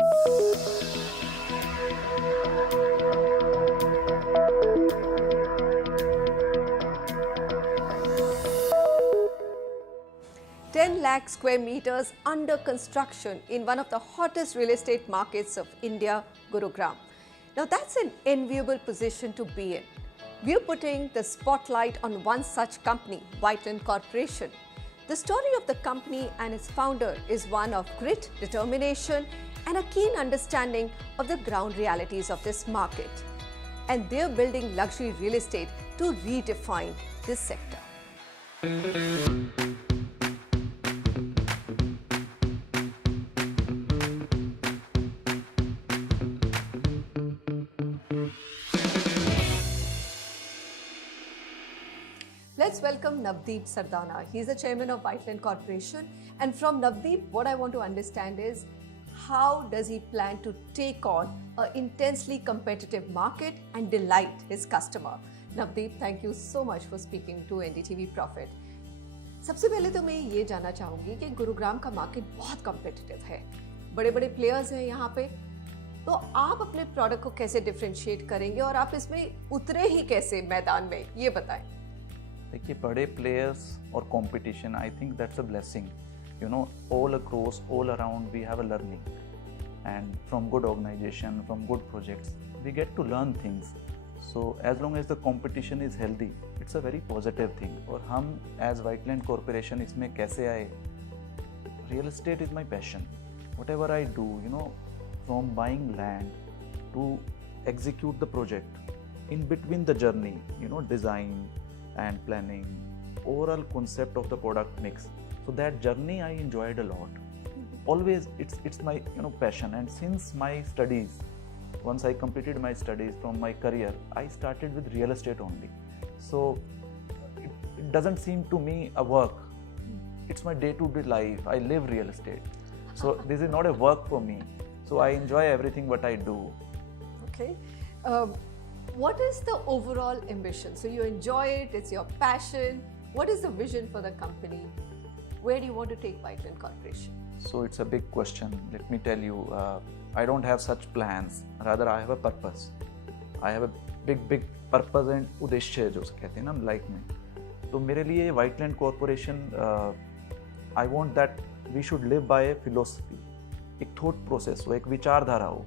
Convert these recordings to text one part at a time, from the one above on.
10 lakh square meters under construction in one of the hottest real estate markets of India, Gurugram. Now that's an enviable position to be in. We're putting the spotlight on one such company, Whiteland Corporation. The story of the company and its founder is one of grit, determination, and a keen understanding of the ground realities of this market. And they're building luxury real estate to redefine this sector. Let's welcome Navdeep Sardana. He's the chairman of Whiteland Corporation. And from Navdeep, what I want to understand is how does he plan to take on an intensely competitive market and delight his customer? Navdeep, thank you so much for speaking to NDTV Profit. सबसे पहले तो मैं ये जानना चाहूँगी कि गुरुग्राम का market बहुत कॉम्पिटिटिव है, बड़े बड़े प्लेयर्स हैं यहाँ पे, तो आप अपने प्रोडक्ट को कैसे डिफरेंशिएट करेंगे और आप इसमें उतरे ही कैसे मैदान में, ये बताएं। देखिए, बड़े प्लेयर्स और competition, I think that's a blessing. You know, all across, all around we have a learning, and from good organisation, from good projects, we get to learn things. So as long as the competition is healthy, it's a very positive thing. और हम as Whiteland Corporation इसमें कैसे आए? Real estate is my passion. Whatever I do, you know, from buying land to execute the project, in between the journey, you know, design and planning, overall concept of the product mix. So that journey I enjoyed a lot. Always it's my, you know, passion. And since my studies, once I completed my studies from my career, I started with real estate only. So it doesn't seem to me a work. It's my day-to-day life. I live real estate. So this is not a work for me. So I enjoy everything what I do. Okay. What is the overall ambition? So you enjoy it, it's your passion. What is the vision for the company? Where do you want to take Whiteland Corporation? So it's a big question. Let me tell you, I don't have such plans. Rather, I have a purpose. I have a big purpose and उद्देश्य जो कहते हैं ना life में. तो मेरे लिए Whiteland Corporation, I want that we should live by a philosophy. एक थॉट प्रोसेस हो, एक विचारधारा हो,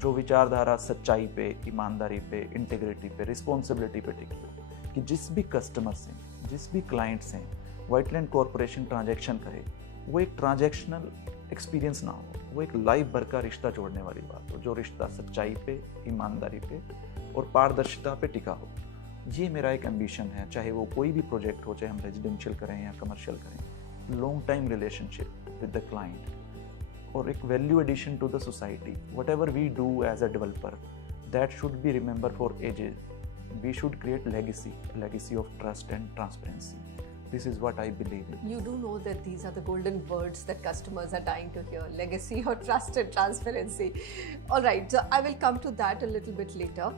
जो विचारधारा सच्चाई पे, ईमानदारी पे, इंटीग्रिटी पे, रिस्पॉन्सिबिलिटी पे टिकी हो, कि जिस भी कस्टमर से, जिस भी क्लाइंट से व्हाइटलैंड कॉरपोरेशन ट्रांजैक्शन करे, वो एक ट्रांजैक्शनल एक्सपीरियंस ना हो, वो एक लाइफ भर का रिश्ता जोड़ने वाली बात हो, जो रिश्ता सच्चाई पे, ईमानदारी पे और पारदर्शिता पे टिका हो. ये मेरा एक एम्बिशन है, चाहे वो कोई भी प्रोजेक्ट हो, चाहे हम रेजिडेंशियल करें या कमर्शियल करें. Long time relationship with the client और एक value addition to the society. Whatever we do as a developer, that should be remember for ages. We should create legacy of trust and transparency. This is what I believe in. You do know that these are the golden words that customers are dying to hear: legacy or trust and transparency. All right, so I will come to that a little bit later.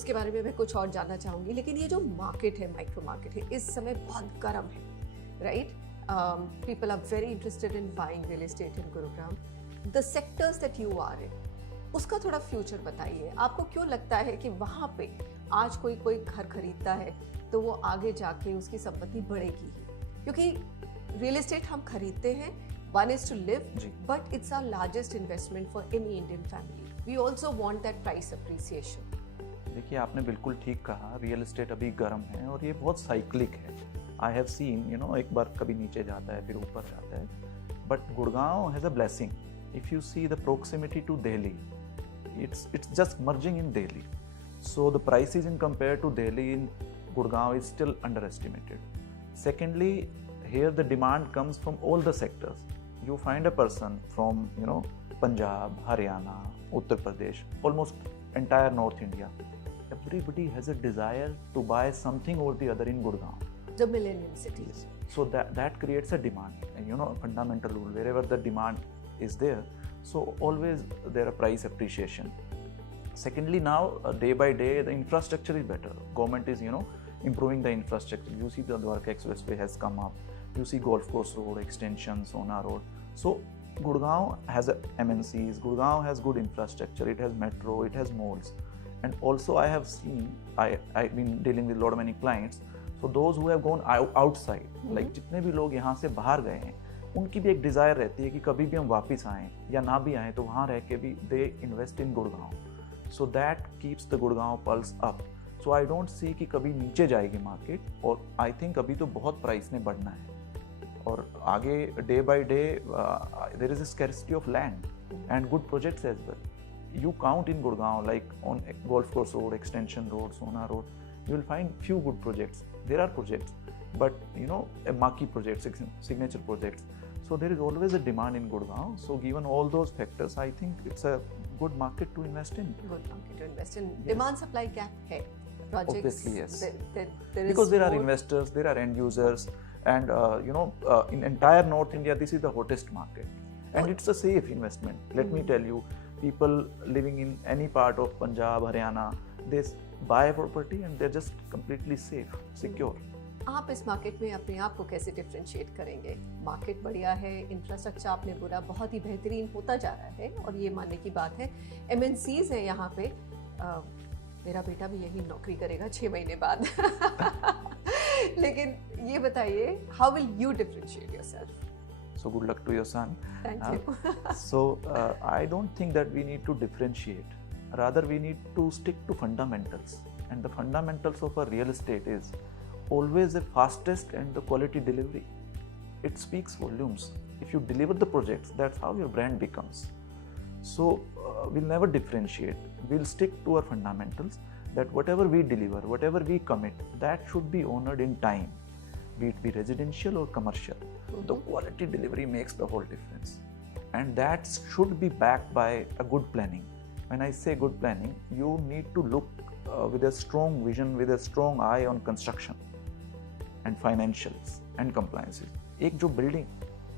उसके बारे में मैं कुछ और जानना चाहूँगी, लेकिन ये जो मार्केट है, माइक्रो मार्केट है, इस समय बहुत गर्म है, right? People are very interested in buying real estate in Gurugram. The sectors that you are in, उसका थोड़ा फ्यूचर बताइए. आपको क्यों लगता है कि वहाँ पे आज कोई घर खरीदता है तो वो आगे जाके उसकी संपत्ति बढ़ेगी ही? क्योंकि रियल एस्टेट हम खरीदते हैं, one is to live, but it's our largest investment for any Indian family. We also want that price appreciation. देखिए, आपने बिल्कुल ठीक कहा. रियल एस्टेट अभी गर्म है और ये बहुत साइक्लिक है. I have seen, you know, एक बार कभी नीचे जाता है, फिर ऊपर जाता है. But Gurgaon has a blessing. If you see the proximity to Delhi, it's just merging in Delhi. So the prices in compared to Delhi in Gurgaon is still underestimated. Secondly, here the demand comes from all the sectors. You find a person from, you know, Punjab, Haryana, Uttar Pradesh, almost entire North India. Everybody has a desire to buy something or the other in Gurgaon. The millennium cities. So that creates a demand. And you know, fundamental rule, wherever the demand is there, so always there are price appreciation. Secondly, now day by day the infrastructure is better. Government is, you know, improving the infrastructure. You see the Dwarka Expressway has come up. You see Golf Course Road extensions, Sona Road. So Gurgaon has MNCs, Gurgaon has good infrastructure, it has metro, it has malls. And also I have seen, I've been dealing with a lot of many clients, so those who have gone outside, like जितने भी लोग यहाँ से बाहर गए हैं, उनकी भी एक डिज़ायर रहती है कि कभी भी हम वापस आएँ या ना भी आएँ तो वहाँ रह के भी they invest in Gurgaon. So that keeps the Gurgaon pulse up. So I don't see कि कभी नीचे जाएगी मार्केट, और आई थिंक अभी तो बहुत प्राइस ने बढ़ना है और आगे day by day there is a scarcity of land and good projects as well. You count in Gurgaon, like on Golf Course Road, Extension Road, Sona Road, you will find few good projects. There are projects, but marquee projects, signature projects. So there is always a demand in Gurgaon. So given all those factors, I think it's a good market to invest in. Good market to invest in. Yes. Demand supply gap hai. Projects. Obviously, yes. There Because there are more investors, there are end users, and in entire North India, this is the hottest market, and it's a safe investment. Let me tell you. People living in any part of Punjab, Haryana, they buy a property and they're just completely safe, secure. आप इस market में अपने आप को कैसे differentiate करेंगे? Market बढ़िया है, इंफ्रास्ट्रक्चर आपने बोला बहुत ही बेहतरीन होता जा रहा है और ये मानने की बात है. MNCs है यहाँ पे. मेरा बेटा भी यही नौकरी करेगा 6 महीने बाद. लेकिन ये बताइए, how will you differentiate yourself? So good luck to your son. Thank you. So I don't think that we need to differentiate. Rather, we need to stick to fundamentals. And the fundamentals of a real estate is always the fastest and the quality delivery. It speaks volumes. If you deliver the projects, that's how your brand becomes. So we'll never differentiate. We'll stick to our fundamentals, that whatever we deliver, whatever we commit, that should be honored in time. Be it be residential or commercial, the quality delivery makes the whole difference, and that should be backed by a good planning. When I say good planning, you need to look with a strong vision, with a strong eye on construction and financials and compliances. एक जो building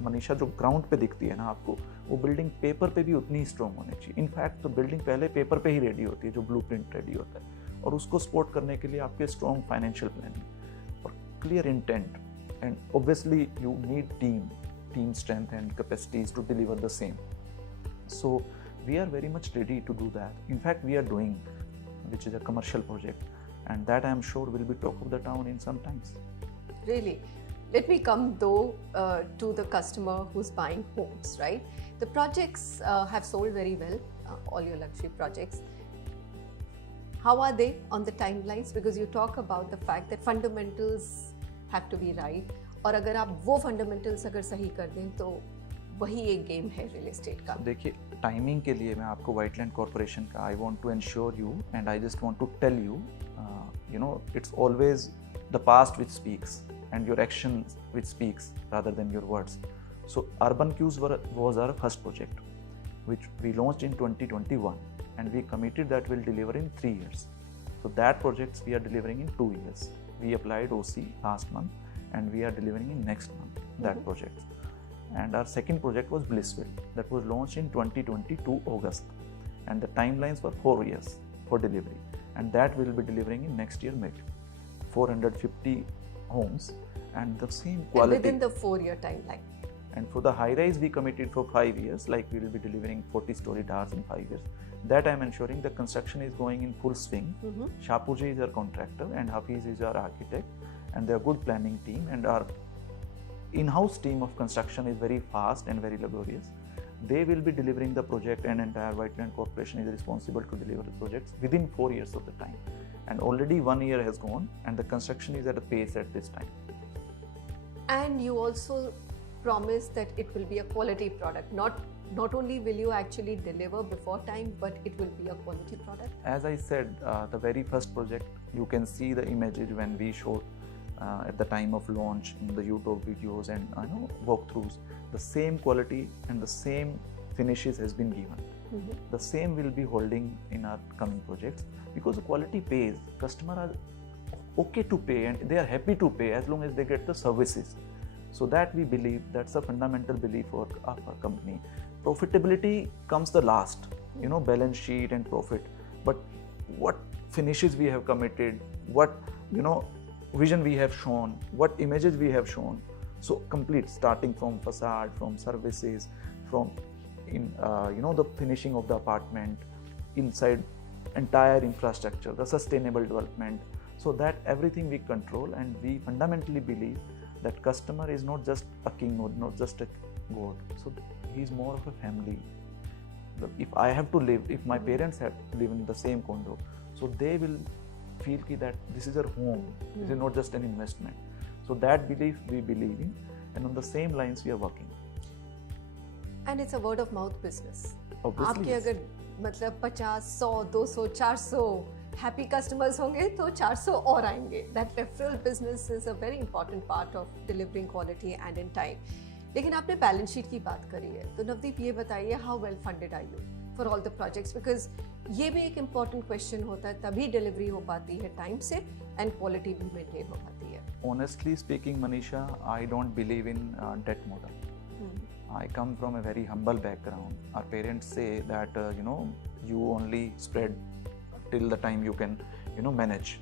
Manisha जो ground पे दिखती है ना आपको, वो building paper पे भी उतनी ही स्ट्रॉन्ग होनी चाहिए. इनफैक्ट तो बिल्डिंग पहले पेपर पे ही रेडी होती है, जो ब्लूप्रिंट रेडी होता है, और उसको सपोर्ट करने के लिए आपके strong financial planning, clear intent, and obviously you need team strength and capacities to deliver the same. So we are very much ready to do that. In fact, we are doing, which is a commercial project, and that I am sure will be talk of the town in some times. Really? Let me come though to the customer who's buying homes, right? The projects have sold very well, all your luxury projects. How are they on the timelines? Because you talk about the fact that fundamentals have to be right. और अगर आप वो fundamentals अगर सही कर दें तो वही एक गेम है रियल एस्टेट का. देखिए, टाइमिंग के लिए मैं आपको व्हाइटलैंड कॉर्पोरेशन का I want to ensure you, and I just want to tell you, it's always the past which speaks and your actions which speaks rather than your words. So Urban Qs was our first project, which we launched in 2021, and we committed that we'll deliver in 3 years. So that projects we are delivering in 2 years. We applied OC last month and we are delivering in next month that project. And our second project was Blissville, that was launched in 2022 August, and the timelines were 4 years for delivery, and that we will be delivering in next year mid. 450 homes and the same quality. And within the 4-year timeline. And for the high rise, we committed for 5 years, like we will be delivering 40-story towers in 5 years. That I am ensuring the construction is going in full swing. Shapurji is our contractor and Hafiz is our architect, and they are good planning team, and our in-house team of construction is very fast and very laborious. They will be delivering the project, and entire Whiteland Corporation is responsible to deliver the projects within 4 years of the time. And already 1 year has gone, and the construction is at a pace at this time. And you also promise that it will be a quality product. Not only will you actually deliver before time, but it will be a quality product. As I said, the very first project, you can see the images when we showed at the time of launch in the YouTube videos and walkthroughs. The same quality and the same finishes has been given. The same will be holding in our coming projects, because the quality pays. Customers are okay to pay and they are happy to pay as long as they get the services. So that we believe, that's a fundamental belief of our company. Profitability comes the last, balance sheet and profit. But what finishes we have committed, what vision we have shown, what images we have shown. So complete, starting from facade, from services, from in the finishing of the apartment, inside entire infrastructure, the sustainable development, so that everything we control. And we fundamentally believe that customer is not just a king or not just a god, so he is more of a family. If I have to live, if my parents have to live in the same condo, so they will feel that this is their home, this is not just an investment. So that belief we believe in, and on the same lines we are working. And it's a word of mouth business. Obviously, आपके yes. अगर मतलब 50, 100, 200, 400 happy customers होंगे तो 400 और आएंगे. That referral business is a very important part of delivering quality and in time. लेकिन आपने balance sheet की बात करी है, तो नवदीप ये बताइए, how well funded are you for all the projects? Because ये भी एक इम्पॉर्टेंट क्वेश्चन होता है, तभी डिलीवरी हो पाती है टाइम से एंड क्वालिटी भी मेंटेन हो पाती है. Honestly speaking, Manisha, I don't believe in debt model. I come from a very humble background. Our parents say that you only spread till the time you can manage,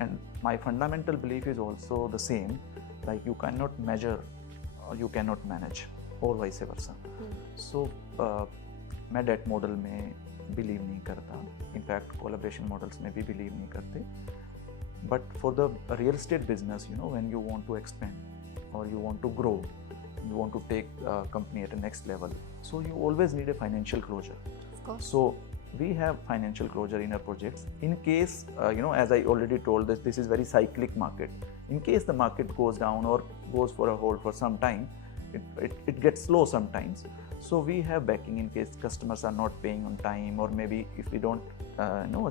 and my fundamental belief is also the same, like you cannot measure or you cannot manage, or vice versa. So मैं debt model में believe नहीं करता, in fact collaboration models में भी believe नहीं करते. But for the real estate business, when you want to expand or you want to grow, you want to take a company at a next level, so you always need a financial closure. Of course. So we have financial closure in our projects. In case, as I already told, this is very cyclic market. In case the market goes down or goes for a hold for some time, it gets slow sometimes. So we have backing in case customers are not paying on time, or maybe if we don't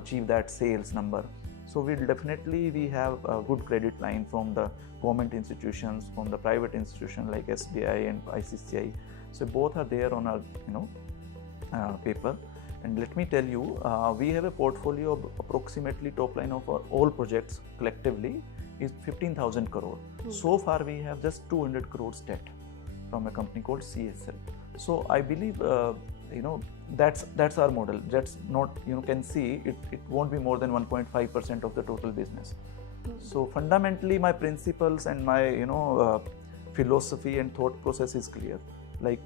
achieve that sales number. So we have a good credit line from the government institutions, from the private institution like SBI and ICCI. So both are there on our paper. And let me tell you, we have a portfolio of approximately top line of our all projects collectively is 15,000 crore. So far we have just 200 crores debt from a company called CSL. So I believe that's our model. That's not, can see it won't be more than 1.5% of the total business. So fundamentally my principles and my philosophy and thought process is clear, like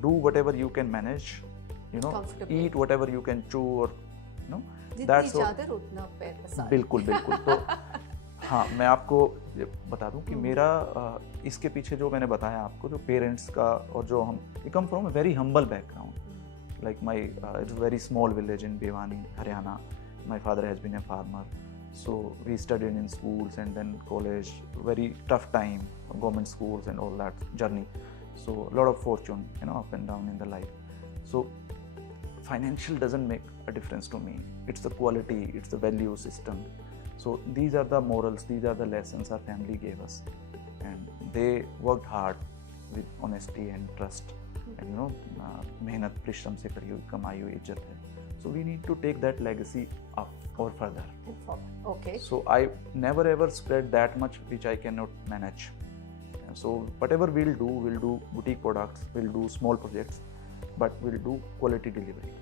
do whatever you can manage, eat whatever you can chew, or that's all. चादर उतना पैर पसार. बिल्कुल. तो हाँ, मैं आपको बता दूं कि मेरा इसके पीछे जो मैंने बताया आपको, जो पेरेंट्स का, और जो हम come from a very humble background. Like it's a very small village in Bhiwani, Haryana. My father has been a farmer, so we studied in schools and then college. Very tough time, government schools and all that journey. So a lot of fortune, up and down in the life. So financial doesn't make a difference to me. It's the quality, it's the value system. So these are the morals, these are the lessons our family gave us, and they worked hard with honesty and trust. And मेहनत परिश्रम से कमाई हुई इज्जत है. So we need to take that legacy up or further. Okay. So I never ever spread that much which I cannot manage. So whatever we'll do boutique products, we'll do small projects, but we'll do quality delivery.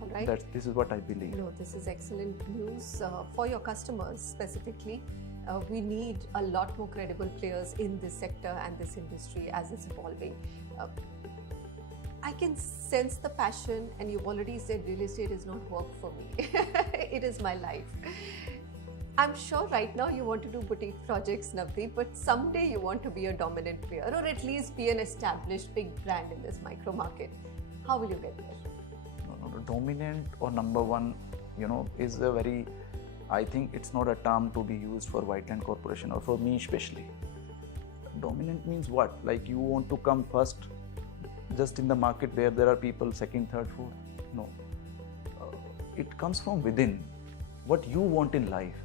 All right. This is what I believe. No, this is excellent news for your customers specifically. We need a lot more credible players in this sector and this industry as it's evolving. I can sense the passion, and you've already said real estate is not work for me. It is my life. I'm sure right now you want to do boutique projects, Navdeep, but someday you want to be a dominant player, or at least be an established big brand in this micro market. How will you get there? No, dominant or number one, is a very, I think it's not a term to be used for Whiteland Corporation, or for me especially. Dominant means what? Like you want to come first just in the market where there are people second, third, fourth? No. It comes from within, what you want in life.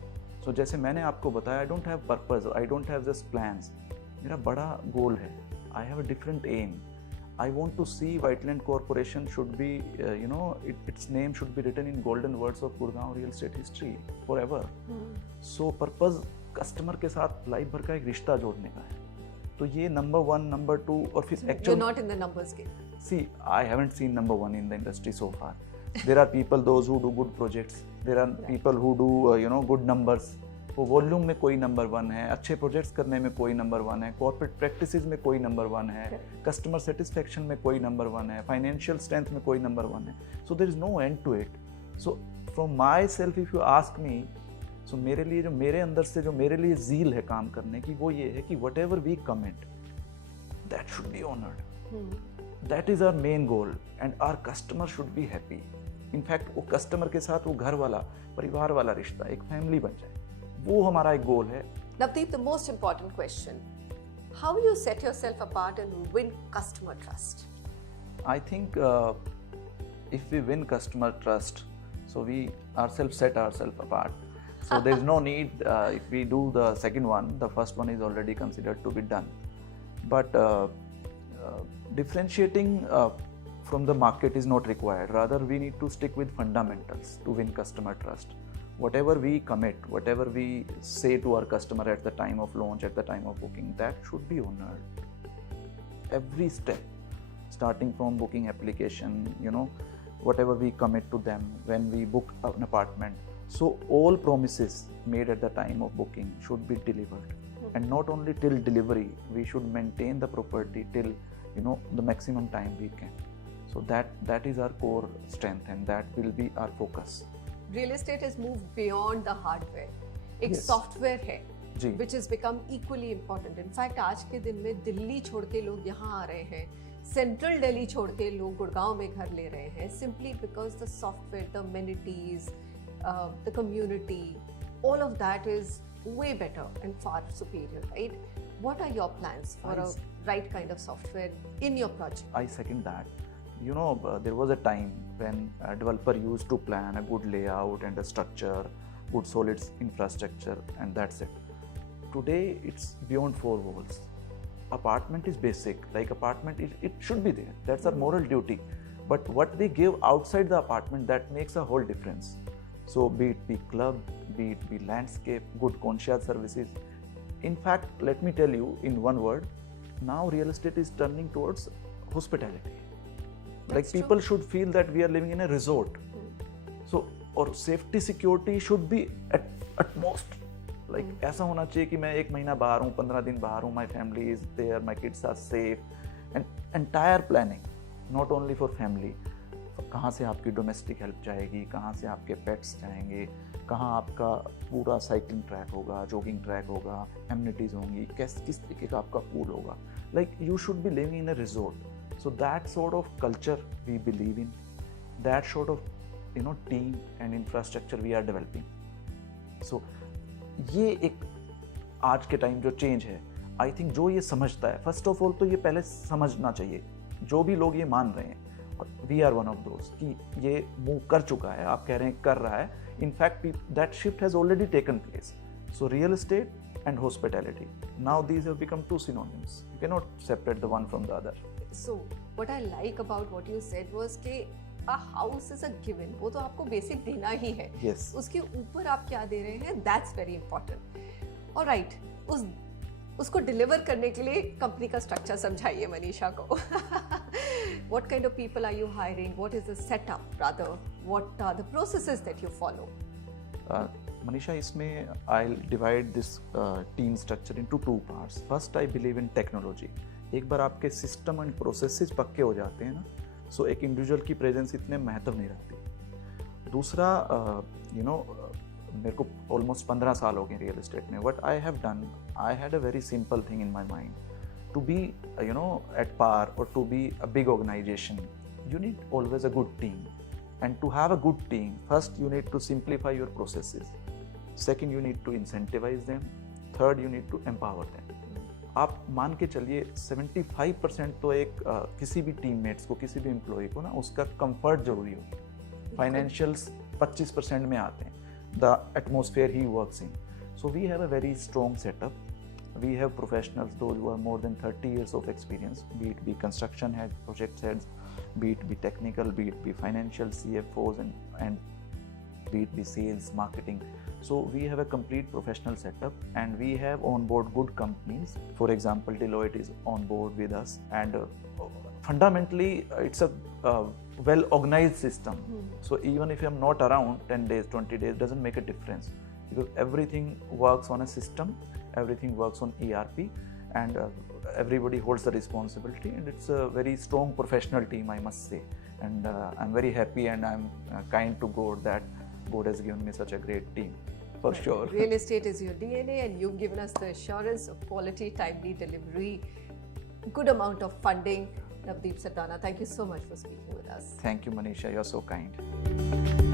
So जैसे मैंने आपको बताया, I don't have purpose, I don't have just plans. मेरा बड़ा goal है. I have a different aim. I want to see Whiteland Corporation should be, its name should be written in golden words of Gurgaon real estate history forever. So purpose customer के साथ life भर का एक रिश्ता जोड़ने का है. तो ये number one, number two, और फिर actual. You're not in the numbers game. See, I haven't seen number one in the industry so far. There are people, those who do good projects. There are people who do, good numbers. वो volume में कोई number 1 है, अच्छे projects करने में कोई number 1 है, corporate practices में कोई नंबर 1 है, कस्टमर सेटिस्फेक्शन में कोई नंबर 1 है, फाइनेंशियल स्ट्रेंथ में कोई नंबर 1 है. So there is no end to it. So from myself if you ask me, so मेरे लिए जो मेरे अंदर से जो मेरे लिए ज़ील है काम करने की, वो ये है कि whatever we commit that should be honoured. That is our main goal and our customer should be happy. In fact वो कस्टमर के साथ वो घर वाला, परिवार वाला रिश्ता, एक फैमिली बन जाए, वो हमारा एक गोल है. Navdeep, the most important question: how you set yourself apart and win customer trust? I think if we win customer trust, so we ourselves set ourselves apart. So there is no need if we do the second one, the first one is already considered to be done. But differentiating from the market is not required. Rather, we need to stick with fundamentals to win customer trust. Whatever we commit, whatever we say to our customer at the time of launch, at the time of booking, that should be honored. Every step, starting from booking application, whatever we commit to them when we book an apartment. So all promises made at the time of booking should be delivered. And not only till delivery, we should maintain the property till the maximum time we can. So that is our core strength and that will be our focus. Real estate has moved beyond the hardware. एक Yes. Software है जी. which has become equally important. In fact, आज के दिन में दिल्ली छोड़ के लोग यहाँ आ रहे हैं, सेंट्रल दिल्ली छोड़ के लोग गुड़गांव में घर ले रहे हैं, simply because the software, the amenities, the community, all of that is way better and far superior, right? What are your plans for a right kind of software in your project? I second that. There was a time when a developer used to plan a good layout and a structure, good solid infrastructure, and that's it. Today, it's beyond 4 walls. Apartment is basic. Like apartment, it should be there. That's our moral duty. But what they give outside the apartment, that makes a whole difference. So be it be club, be it be landscape, good concierge services. In fact, let me tell you in one word, now real estate is turning towards hospitality. Like people should feel that we are living in a resort. So, or safety security should be at most. Like ऐसा होना चाहिए कि मैं 1 महीना बाहर हूँ, 15 दिन बाहर हूँ, my family is there, my kids are safe, and entire planning, not only for family. कहाँ से आपकी डोमेस्टिक हेल्प जाएगी, कहाँ से आपके पेट्स जाएंगे, कहाँ आपका पूरा साइकिलिंग ट्रैक होगा, जॉगिंग ट्रैक होगा, एम्यूनिटीज़ होंगी, किस तरीके का आपका पूल होगा. Like you should be living in a resort. So that sort of culture we believe in, that sort of team and infrastructure we are developing. So ये एक आज के टाइम जो चेंज है, आई थिंक जो ये समझता है, फर्स्ट ऑफ ऑल तो ये पहले समझना चाहिए. जो भी लोग ये मान रहे हैं, we are one of those कि ये मूव कर चुका है, आप कह रहे हैं कर रहा है. In fact that shift has already taken place. So real estate and hospitality, now these have become 2 synonyms. You cannot separate the one from the other. So what I like about what you said was कि a house is a given. वो तो आपको basic देना ही है. Yes. उसके ऊपर आप क्या दे रहे हैं, that's very important. Alright, उसको डिलीवर करने के लिए कंपनी का स्ट्रक्चर समझाइए मनीषा को. What kind of people are you hiring? What is the setup rather? What are the processes that you follow? Manisha, इसमें I'll divide this team structure into 2 parts. First, I believe in technology. एक बार आपके system and processes पक्के हो जाते हैं ना, सो एक individual की प्रेजेंस इतने महत्व नहीं रखती. दूसरा, मेरे को ऑलमोस्ट 15 साल हो गए रियल एस्टेट में. What I have done, I had a very simple thing in my mind. To be at par or to be a big organization, you need always a good team. And to have a good team, first you need to simplify your processes. Second, you need to incentivize them. Third, you need to empower them. आप मान के चलिए 75% तो एक किसी भी teammates को, किसी भी एम्प्लॉय को ना, उसका कंफर्ट जरूरी हो. फाइनेंशियल्स 25% में आते हैं. द एटमोसफेयर ही works in. So we have a very strong setup. We have professionals, those who are more than 30 years of experience, be it be construction heads, project heads, be it be technical, be it be financial, CFOs, and be it be sales, marketing. So we have a complete professional setup, and we have on board good companies. For example, Deloitte is on board with us, and fundamentally it's a well organized system. So even if I'm not around 10 days, 20 days, doesn't make a difference. because everything works on a system, everything works on ERP, and everybody holds the responsibility, and it's a very strong professional team, I must say. And I'm very happy, and I'm kind to God that God has given me such a great team, for sure. Real estate is your DNA, and you've given us the assurance of quality, timely delivery, good amount of funding. Navdeep Sardana, thank you so much for speaking with us. Thank you, Manisha. You're so kind.